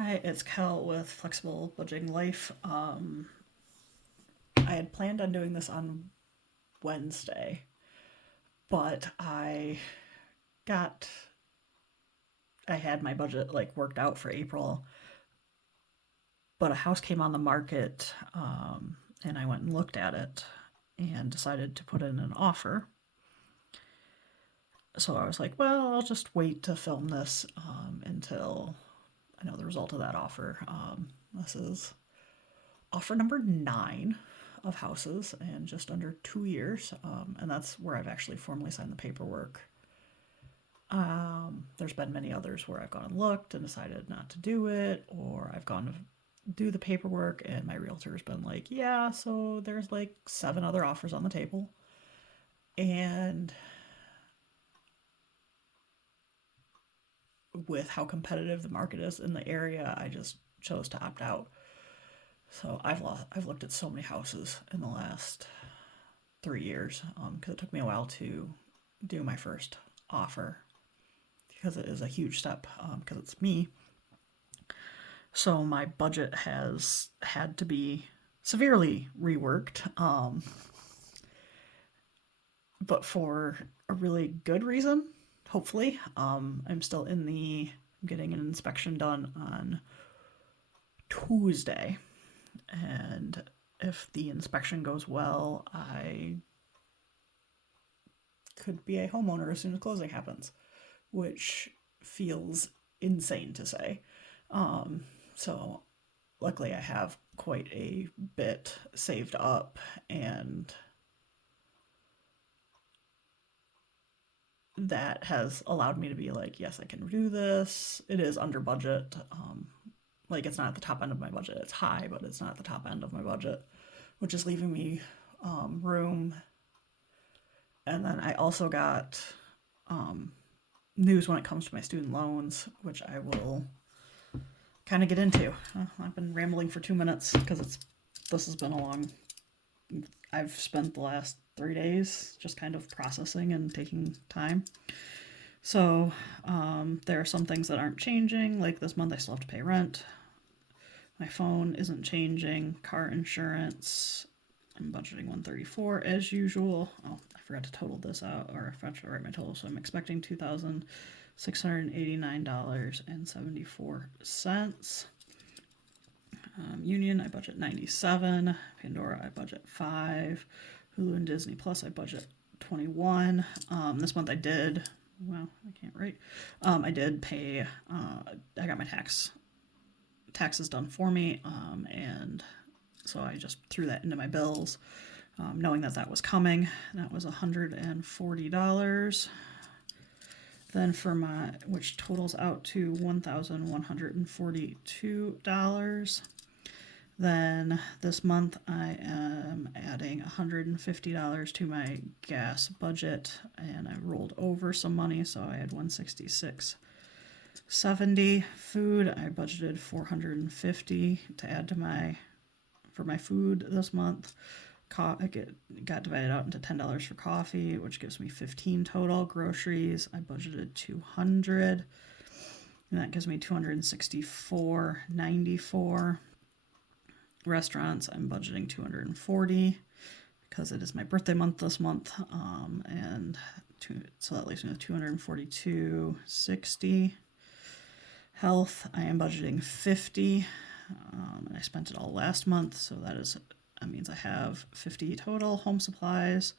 Hi, it's Kel with Flexible Budgeting Life. I had planned on doing this on Wednesday, but got I had my budget like worked out for April, but a house came on the market, and I went and looked at it and decided to put in an offer. So I was like, well, I'll just wait to film this until I know the result of that offer. This is offer number 9 of houses in just under 2 years, and that's where I've actually formally signed the paperwork. There's been many others where I've gone and looked and decided not to do it, or I've gone to do the paperwork and my realtor's been like, yeah, so there's like 7 other offers on the table. And with how competitive the market is in the area, I just chose to opt out. So I've looked at so many houses in the last 3 years because it took me a while to do my first offer because it is a huge step because it's me. So my budget has had to be severely reworked, but for a really good reason, hopefully. I'm still getting an inspection done on Tuesday, and if the inspection goes well, I could be a homeowner as soon as closing happens, which feels insane to say. So luckily, I have quite a bit saved up, and that has allowed me to be like, yes, I can do this. It is under budget. Like, it's not at the top end of my budget. It's high, but it's not at the top end of my budget, which is leaving me room. And then I also got news when it comes to my student loans, which I will kind of get into. I've been rambling for 2 minutes because this has been a long. I've spent the last 3 days just kind of processing and taking time. So there are some things that aren't changing. Like this month, I still have to pay rent. My phone isn't changing. Car insurance, I'm budgeting 134 as usual. Oh, I forgot to total this out, or I forgot to write my total. So I'm expecting $2,689.74. Union, I budget 97. Pandora, I budget 5. Hulu and Disney Plus, I budget 21. This month I did. Well, I can't write. I did pay. I got my taxes done for me, and so I just threw that into my bills, knowing that was coming. That was $140. Then which totals out to $1,142. Then this month I am adding $150 to my gas budget, and I rolled over some money, so I had $166.70. Food, I budgeted $450 to add for my food this month. It got divided out into $10 for coffee, which gives me $15 total. Groceries, I budgeted $200, and that gives me $264.94. Restaurants, I'm budgeting $240 because it is my birthday month this month, so that leaves me with $242.60. Health, I am budgeting $50, and I spent it all last month, so that means I have $50 total. Home supplies,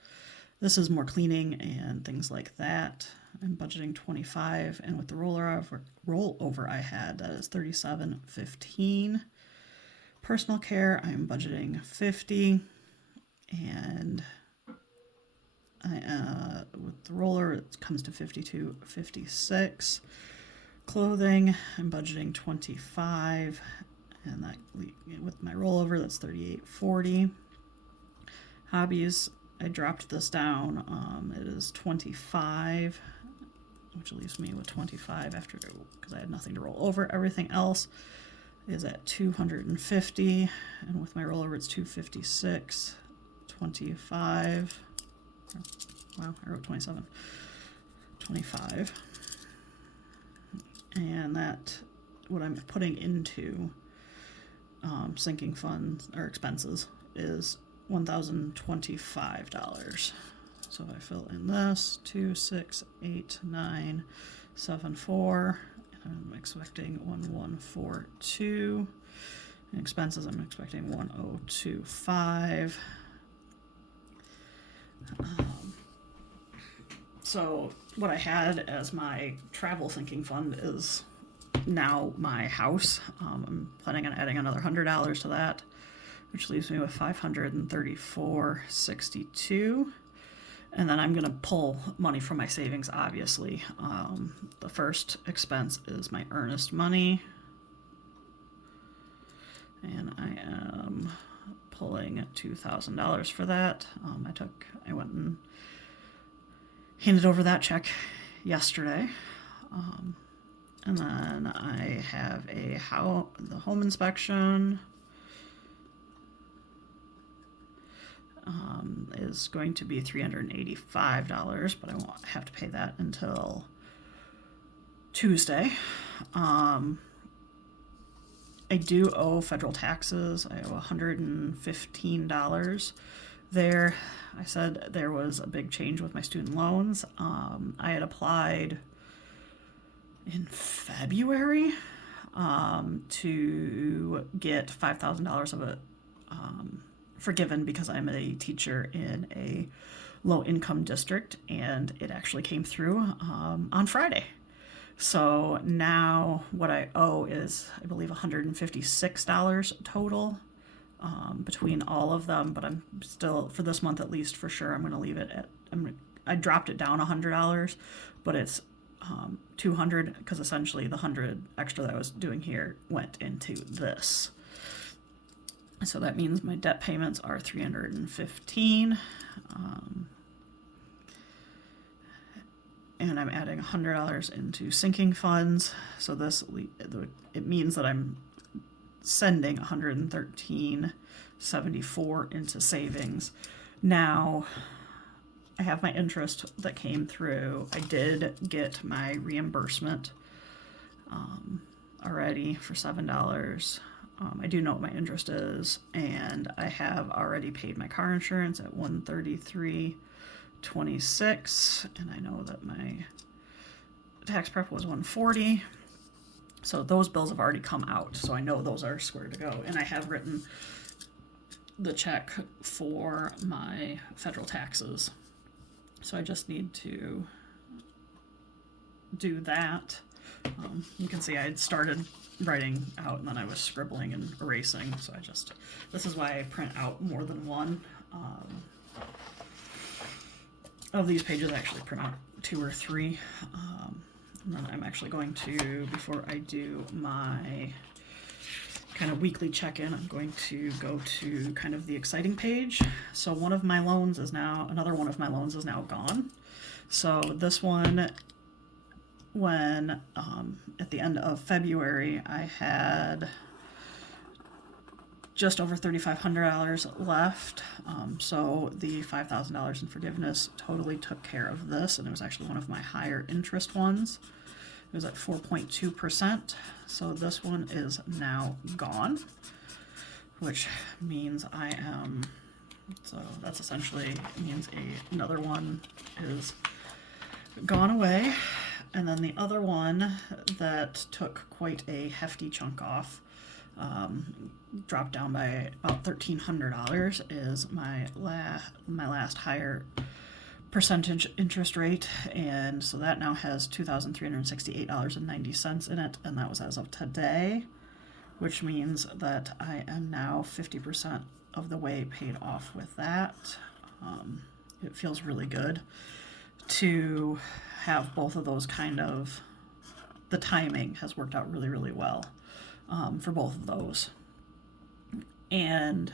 this is more cleaning and things like that. I'm budgeting $25, and with the rollover I had, that is $37.15. Personal care, I'm budgeting $50, and with the roller it comes to $52.56. Clothing, I'm budgeting $25, and that with my rollover that's $38.40. Hobbies, I dropped this down. It is $25, which leaves me with $25 because I had nothing to roll over. Everything else is at $250, and with my rollover it's $256. 25. Wow, I wrote 27. 25. And that what I'm putting into sinking funds or expenses is $1,025. So if I fill in this 268,974, and I'm expecting 1142. In expenses, I'm expecting 1025. So what I had as my travel sinking fund is now my house. I'm planning on adding another $100 to that, which leaves me with $534.62. And then I'm going to pull money from my savings, obviously. The first expense is my earnest money. And I am pulling $2,000 for that. I went and handed over that check yesterday. And then I have the home inspection is going to be $385, but I won't have to pay that until Tuesday. I do owe federal taxes. I owe $115 there. I said there was a big change with my student loans. I had applied in February to get $5,000 of it forgiven because I'm a teacher in a low-income district, and it actually came through on Friday. So now what I owe is, I believe, $156 total between all of them, but I'm still, for this month at least, for sure, I'm going to leave it at, I dropped it down $100, but it's $200 because essentially the $100 extra that I was doing here went into this. So that means my debt payments are $315, and I'm adding $100 into sinking funds. So it means that I'm sending $113.74 into savings. Now I have my interest that came through. I did get my reimbursement already for $7. I do know what my interest is, and I have already paid my car insurance at $133.26, and I know that my tax prep was $140. So those bills have already come out, so I know those are square to go. And I have written the check for my federal taxes. So I just need to do that. You can see I had started writing out and then I was scribbling and erasing. So this is why I print out more than one. Of these pages, I actually print out 2 or 3. And then I'm actually going to, before I do my kind of weekly check-in, I'm going to go to kind of the exciting page. So another one of my loans is now gone. So this one, when at the end of February, I had just over $3,500 left. So the $5,000 in forgiveness totally took care of this, and it was actually one of my higher interest ones. It was at 4.2%. So this one is now gone, which means so that's essentially means another one is gone away. And then the other one that took quite a hefty chunk off, dropped down by about $1,300, is my last higher percentage interest rate, and so that now has $2,368.90 in it, and that was as of today, which means that I am now 50% of the way paid off with that. It feels really good to have both of those the timing has worked out really, really well for both of those. And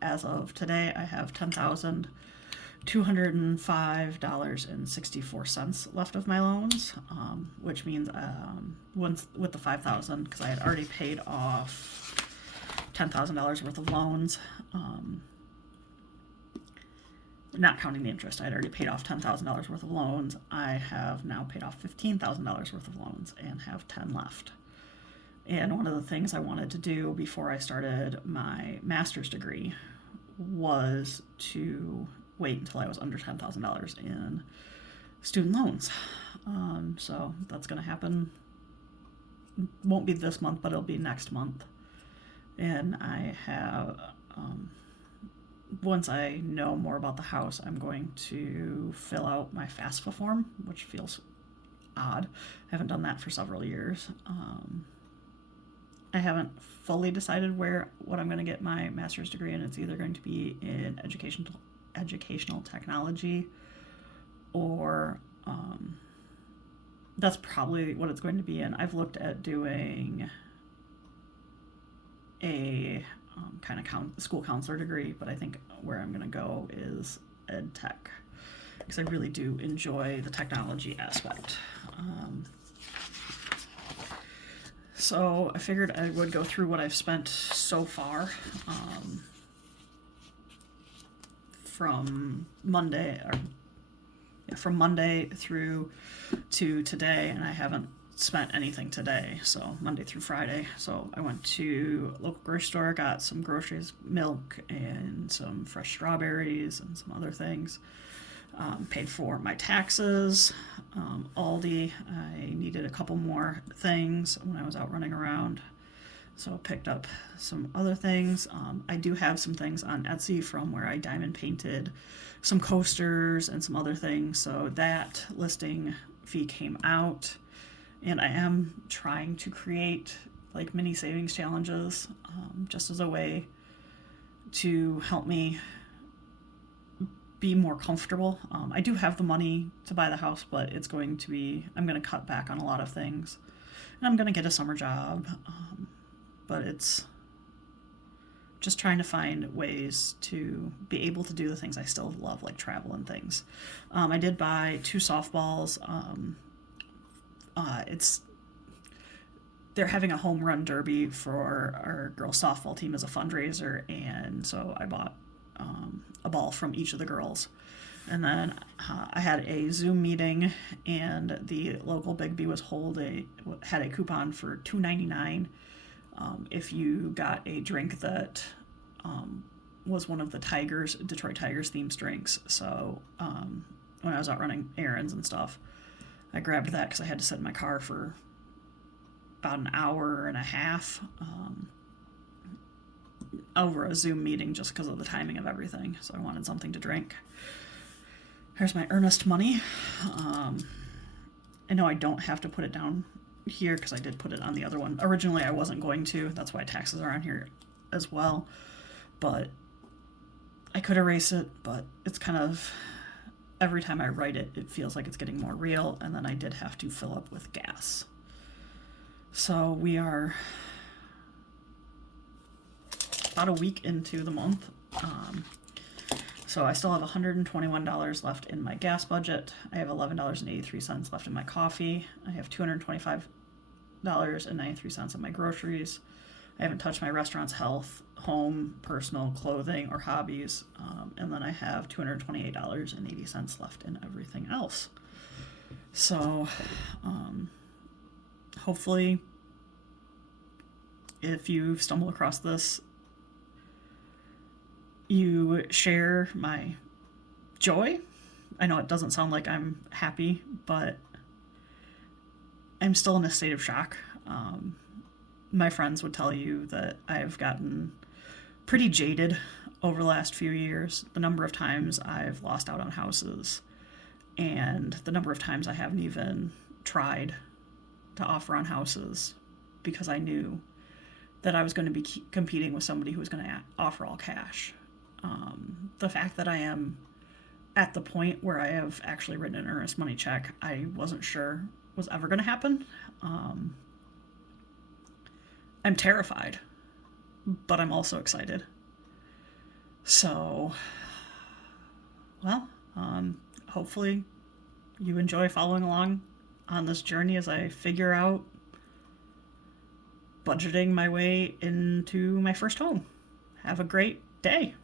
as of today, I have $10,205.64 left of my loans, which means with the $5,000, because I had already paid off $10,000 worth of loans, not counting the interest. I had already paid off $10,000 worth of loans. I have now paid off $15,000 worth of loans and have 10 left. And one of the things I wanted to do before I started my master's degree was to wait until I was under $10,000 in student loans. So that's going to happen. Won't be this month, but it'll be next month. And I have, once I know more about the house, I'm going to fill out my FAFSA form, which feels odd. I haven't done that for several years. I haven't fully decided what I'm going to get my master's degree in. It's either going to be in educational technology, or that's probably what it's going to be in. I've looked at doing a kind of school counselor degree, but I think where I'm going to go is ed tech, because I really do enjoy the technology aspect. So I figured I would go through what I've spent so far from Monday through to today, and I haven't spent anything today, so Monday through Friday. So I went to a local grocery store, got some groceries, milk, and some fresh strawberries and some other things. Paid for my taxes. Aldi, I needed a couple more things when I was out running around, so picked up some other things. I do have some things on Etsy from where I diamond painted some coasters and some other things, so that listing fee came out. And I am trying to create like mini savings challenges, just as a way to help me be more comfortable. I do have the money to buy the house, but I'm going to cut back on a lot of things. And I'm going to get a summer job, but it's just trying to find ways to be able to do the things I still love, like travel and things. I did buy 2 softballs. They're having a home run derby for our girls softball team as a fundraiser, and so I bought a ball from each of the girls. And then I had a Zoom meeting, and the local Big B had a coupon for $2.99 if you got a drink that was one of the Detroit Tigers themed drinks. So when I was out running errands and stuff, I grabbed that because I had to sit in my car for about an hour and a half over a Zoom meeting just because of the timing of everything. So I wanted something to drink. Here's my earnest money. I know I don't have to put it down here because I did put it on the other one. Originally I wasn't going to. That's why taxes are on here as well. But I could erase it, but it's kind of, every time I write it, it feels like it's getting more real. And then I did have to fill up with gas. So we are about a week into the month. So I still have $121 left in my gas budget. I have $11.83 left in my coffee. I have $225.93 in my groceries. I haven't touched my restaurants, health, home, personal, clothing, or hobbies. And then I have $228.80 left in everything else. So hopefully, if you stumble across this, you share my joy. I know it doesn't sound like I'm happy, but I'm still in a state of shock. My friends would tell you that I've gotten pretty jaded over the last few years. The number of times I've lost out on houses, and the number of times I haven't even tried to offer on houses because I knew that I was going to be competing with somebody who was going to offer all cash. The fact that I am at the point where I have actually written an earnest money check, I wasn't sure was ever going to happen. I'm terrified, but I'm also excited. So, well, hopefully you enjoy following along on this journey as I figure out budgeting my way into my first home. Have a great day.